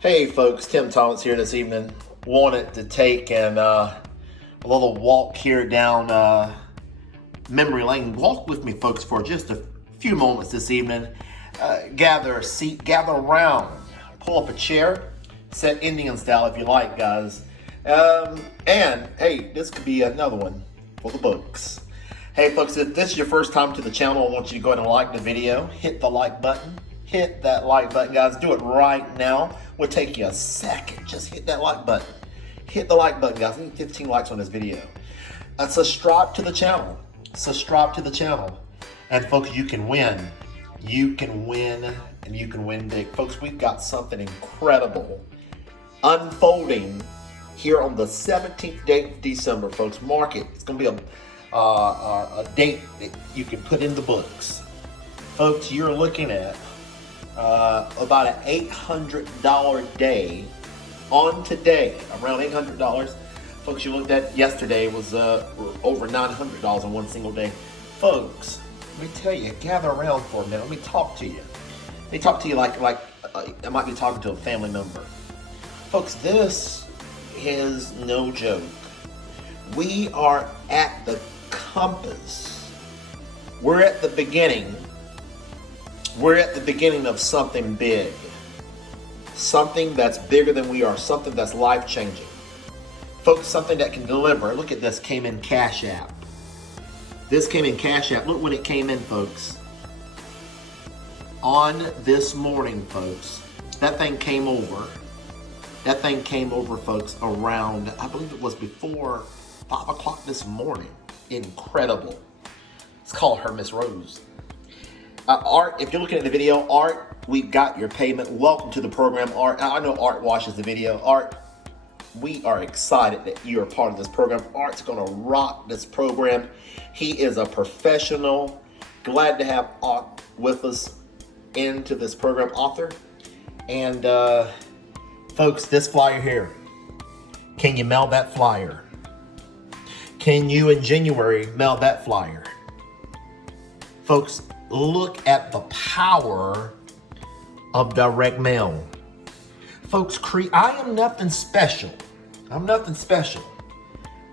Hey folks, Tim Thomas here this evening. Wanted to take a little walk here down memory lane. Walk with me, folks, for just a few moments this evening. Gather a seat, gather around, pull up a chair, set Indian style if you like, guys. And hey, this could be another one for the books. Hey folks, if this is your first time to the channel, I want you to go ahead and like the video, hit the like button. Hit that like button, guys. Do it right now. Will take you a second. Just hit that like button. Hit the like button, guys. I need 15 likes on this video. Subscribe to the channel. Subscribe to the channel. And folks, you can win. You can win, and you can win big. Folks, we've got something incredible unfolding here on the 17th day of December, folks. Mark it. It's going to be a date that you can put in the books. Folks, you're looking at about an $800 day on today, around $800. Folks, you looked at yesterday was over $900 on one single day. Folks, let me tell you, gather around for a minute. Let me talk to you. Let me talk to you like I might be talking to a family member. Folks, this is no joke. We are at the compass. We're at the beginning. We're at the beginning of something big. Something that's bigger than we are. Something that's life-changing. Folks, something that can deliver. Look at this, came in Cash App. This came in Cash App. Look when it came in, folks. On this morning, folks, that thing came over. That thing came over, folks, around, I believe it was before 5 o'clock this morning. Incredible. It's called her Miss Rose. Art, if you're looking at the video, Art, we got your payment. Welcome to the program, Art. I know Art watches the video. Art, we are excited that you are part of this program. Art's going to rock this program. He is a professional. Glad to have Art with us into this program, author. And folks, this flyer here, can you mail that flyer? Can you in January mail that flyer? Folks, look at the power of direct mail. Folks, I am nothing special. I'm nothing special.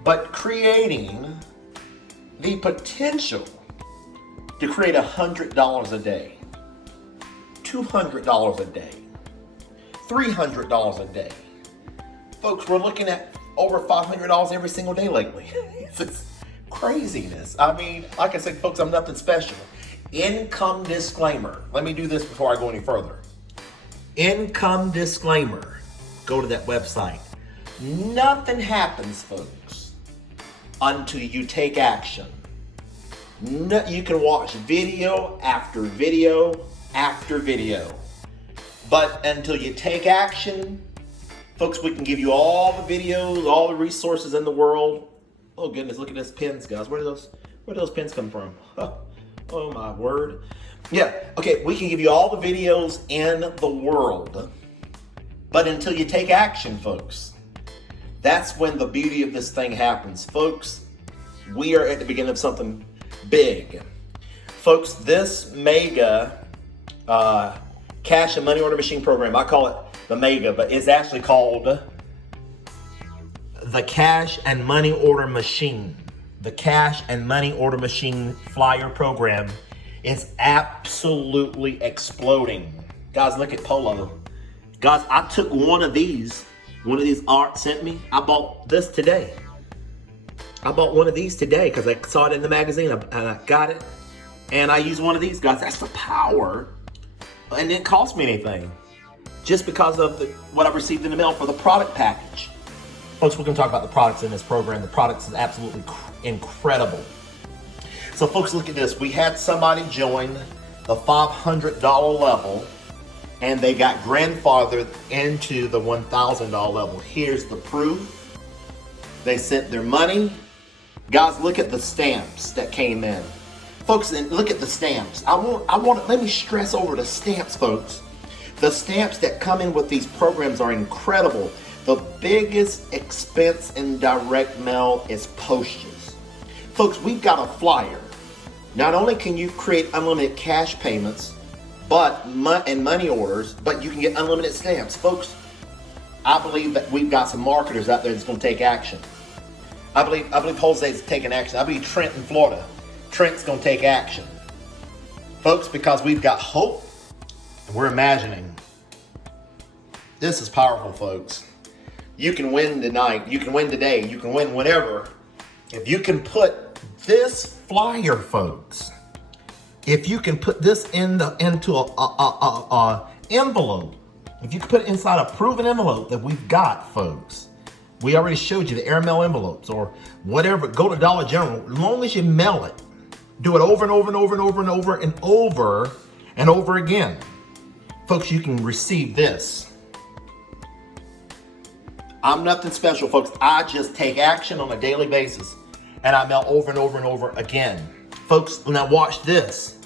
But creating the potential to create $100 a day, $200 a day, $300 a day. Folks, we're looking at over $500 every single day lately. It's craziness. I mean, like I said, folks, I'm nothing special. Income disclaimer. Let me do this before I go any further. Income disclaimer. Go to that website. Nothing happens, folks, until you take action. No, you can watch video after video after video. But until you take action, folks, we can give you all the videos, all the resources in the world. Oh goodness, look at those pins, guys. Where do those pins come from? Oh my word. Yeah, okay, we can give you all the videos in the world, but until you take action, folks, that's when the beauty of this thing happens. Folks, we are at the beginning of something big. Folks, this mega cash and money order machine program, I call it the mega, but it's actually called the Cash and Money Order Machine. The Cash and Money Order Machine flyer program is absolutely exploding. Guys, look at Polo. Guys, I took one of these Art sent me. I bought this today. I bought one of these today because I saw it in the magazine and I got it. And I use one of these, guys. That's the power. And it didn't cost me anything. Just because of what I received in the mail for the product package. Folks, we're going to talk about the products in this program. The products is absolutely incredible. So, folks, look at this. We had somebody join the $500 level, and they got grandfathered into the $1,000 level. Here's the proof. They sent their money. Guys, look at the stamps that came in. Folks, and look at the stamps. Let me stress over the stamps, folks. The stamps that come in with these programs are incredible. The biggest expense in direct mail is postage. Folks, we've got a flyer. Not only can you create unlimited cash payments, and money orders, but you can get unlimited stamps. Folks, I believe that we've got some marketers out there that's going to take action. I believe Jose's taking action. I believe Trent in Florida. Trent's going to take action. Folks, because we've got hope and we're imagining. This is powerful, folks. You can win tonight. You can win today. You can win whatever. If you can put this flyer, folks, if you can put this into a envelope, if you can put it inside a proven envelope that we've got, folks, we already showed you the airmail envelopes or whatever. Go to Dollar General. As long as you mail it, do it over and over and over and over and over and over and over again. Folks, you can receive this. I'm nothing special, folks. I just take action on a daily basis and I mail over and over and over again. Folks, now watch this.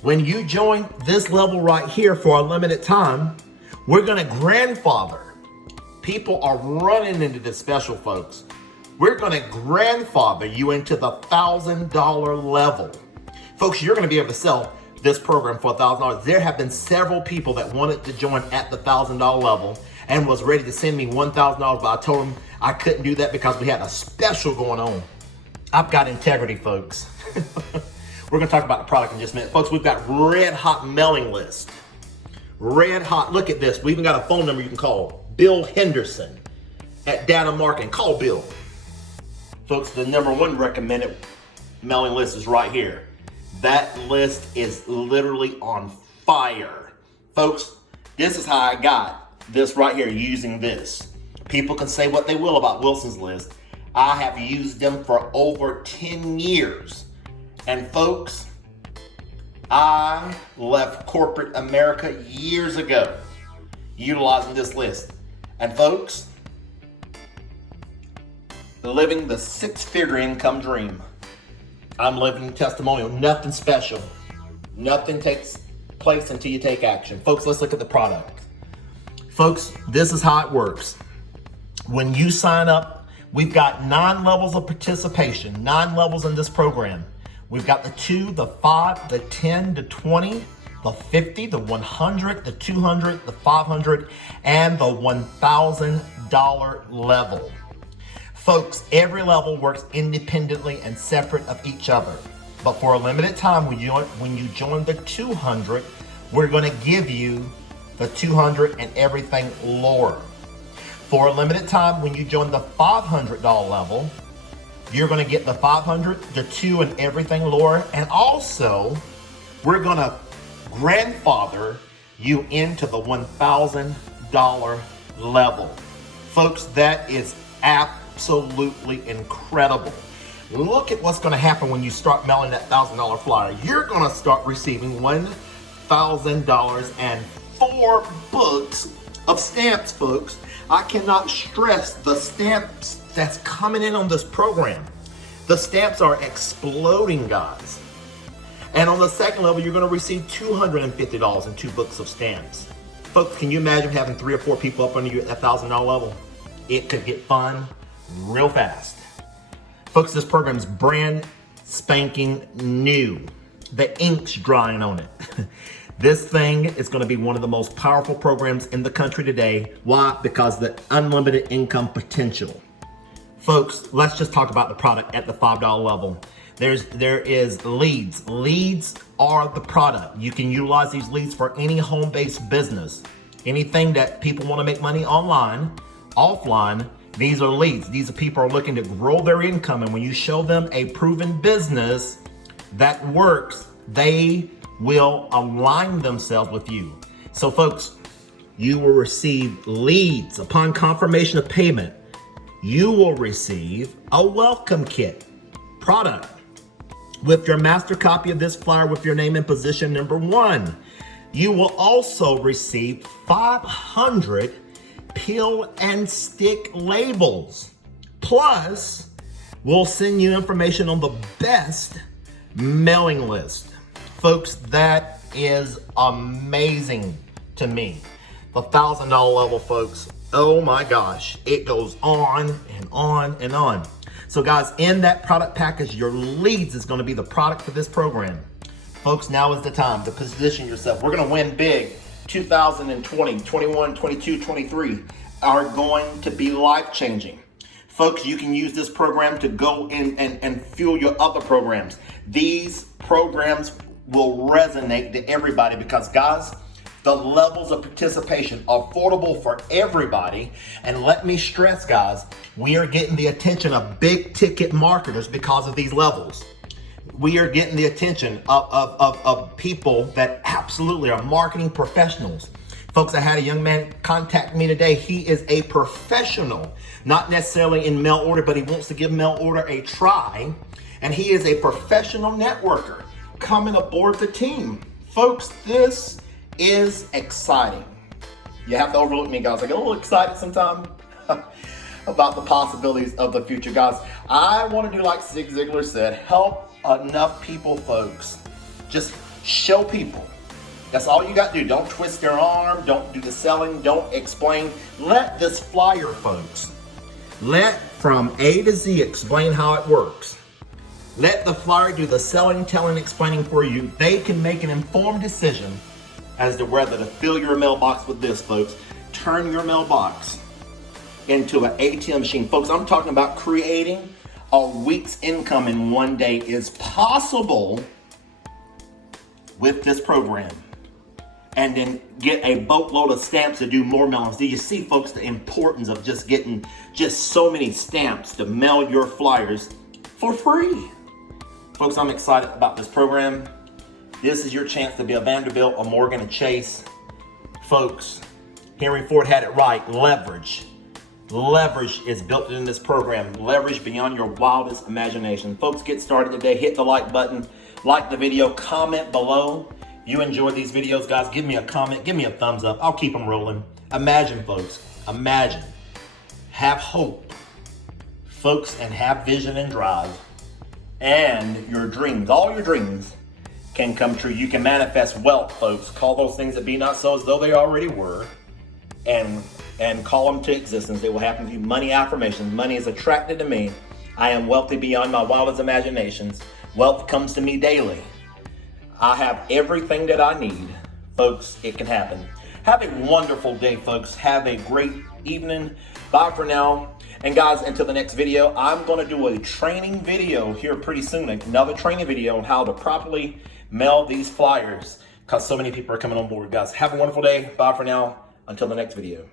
When you join this level right here for a limited time, we're going to grandfather. People are running into this special, folks. We're going to grandfather you into the $1,000 level. Folks, you're going to be able to sell this program for $1,000. There have been several people that wanted to join at the $1,000 level and was ready to send me $1,000, but I told them I couldn't do that because we had a special going on. I've got integrity, folks. We're going to talk about the product in just a minute. Folks, we've got red hot mailing list. Red hot. Look at this. We even got a phone number you can call. Bill Henderson at Data Marketing. Call Bill. Folks, the #1 recommended mailing list is right here. That list is literally on fire. Folks, this is how I got this right here using this. People can say what they will about Wilson's List. I have used them for over 10 years. And folks, I left corporate America years ago utilizing this list. And folks, living the 6-figure income dream. I'm living testimonial, nothing special. Nothing takes place until you take action. Folks, let's look at the product. Folks, this is how it works. When you sign up, we've got 9 levels of participation, 9 levels in this program. We've got the 2, the 5, the 10, the 20, the 50, the 100, the 200, the 500, and the $1,000 level. Folks, every level works independently and separate of each other. But for a limited time, when you join the 200, we're going to give you the 200 and everything lower. For a limited time, when you join the $500 level, you're going to get the 500, the 2 and everything lower. And also, we're going to grandfather you into the $1,000 level. Folks, that is absolutely incredible. Look at what's going to happen when you start mailing that $1,000 flyer. You're going to start receiving $1,000 and 4 books of stamps, folks. I cannot stress the stamps that's coming in on this program. The stamps are exploding, guys. And on the second level, you're going to receive $250 and 2 books of stamps. Folks, can you imagine having 3 or 4 people up under you at that $1,000 level? It could get fun real fast. Folks, this program is brand spanking new. The ink's drying on it. This thing is going to be one of the most powerful programs in the country today. Why? Because the unlimited income potential. Folks, let's just talk about the product at the $5 level. There is leads. Leads are the product. You can utilize these leads for any home-based business. Anything that people want to make money online, offline, these are leads. These are people who are looking to grow their income. And when you show them a proven business that works, they will align themselves with you. So folks, you will receive leads. Upon confirmation of payment, you will receive a welcome kit product with your master copy of this flyer with your name and position #1. You will also receive 500 peel and stick labels. Plus, we'll send you information on the best mailing list. Folks, that is amazing to me. The $1,000 level, folks, oh my gosh, it goes on and on and on. So guys, in that product package, your leads is going to be the product for this program. Folks, now is the time to position yourself. We're going to win big 2020, 21, 22, 23 are going to be life-changing. Folks, you can use this program to go in and fuel your other programs. These programs will resonate to everybody because, guys, the levels of participation are affordable for everybody. And let me stress, guys, we are getting the attention of big ticket marketers because of these levels. We are getting the attention of people that absolutely are marketing professionals. Folks, I had a young man contact me today. He is a professional, not necessarily in mail order, but he wants to give mail order a try. And he is a professional networker coming aboard the team. Folks, this is exciting. You have to overlook me, guys. I get a little excited sometimes about the possibilities of the future, guys. I want to do like Zig Ziglar said, help enough people, folks. Just show people. That's all you got to do. Don't twist their arm. Don't do the selling. Don't explain. Let this flyer, folks, let from A to Z explain how it works. Let the flyer do the selling, telling, explaining for you. They can make an informed decision as to whether to fill your mailbox with this, folks. Turn your mailbox into an ATM machine. Folks, I'm talking about creating a week's income in one day is possible with this program. And then get a boatload of stamps to do more mailings. Do you see, folks, the importance of just getting just so many stamps to mail your flyers for free? Folks, I'm excited about this program. This is your chance to be a Vanderbilt, a Morgan, a Chase. Folks, Henry Ford had it right. Leverage. Leverage is built in this program. Leverage beyond your wildest imagination. Folks, get started today. Hit the like button. Like the video. Comment below. You enjoy these videos, guys. Give me a comment. Give me a thumbs up. I'll keep them rolling. Imagine, folks. Imagine. Have hope, folks, and have vision and drive. And your dreams, all your dreams, can come true. You can manifest wealth, folks. Call those things that be not so as though they already were. And call them to existence. They will happen to you. Money affirmations. Money is attracted to me. I am wealthy beyond my wildest imaginations. Wealth comes to me daily. I have everything that I need. Folks, it can happen. Have a wonderful day, folks. Have a great evening. Bye for now. And guys, until the next video, I'm going to do a training video here pretty soon. Another training video on how to properly mail these flyers because so many people are coming on board, guys. Have a wonderful day. Bye for now. Until the next video.